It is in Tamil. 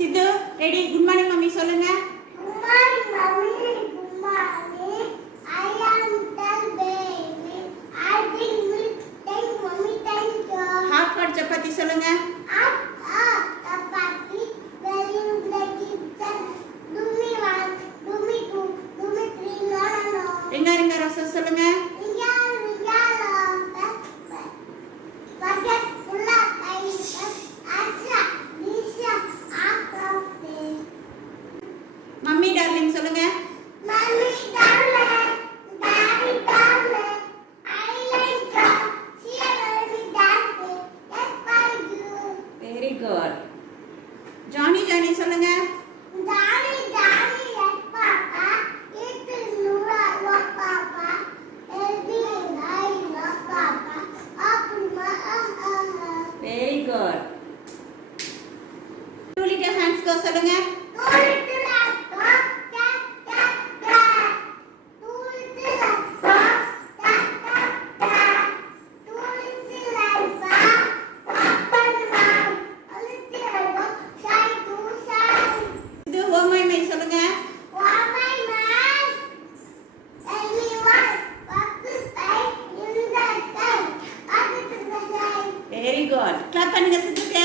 Sidhu ready good morning mummy சொல்லுங்க good morning mummy good morning I am dull baby I think mid time mummy thank you half cut chapati சொல்லுங்க ரசம் சொல்லுங்க girl. Johnny, Johnny, சொல்லுங்க. Johnny, Johnny, yes, Papa. It's Nura, no, Papa. Very good. Two little hands go, சொல்லுங்க. Two little caminha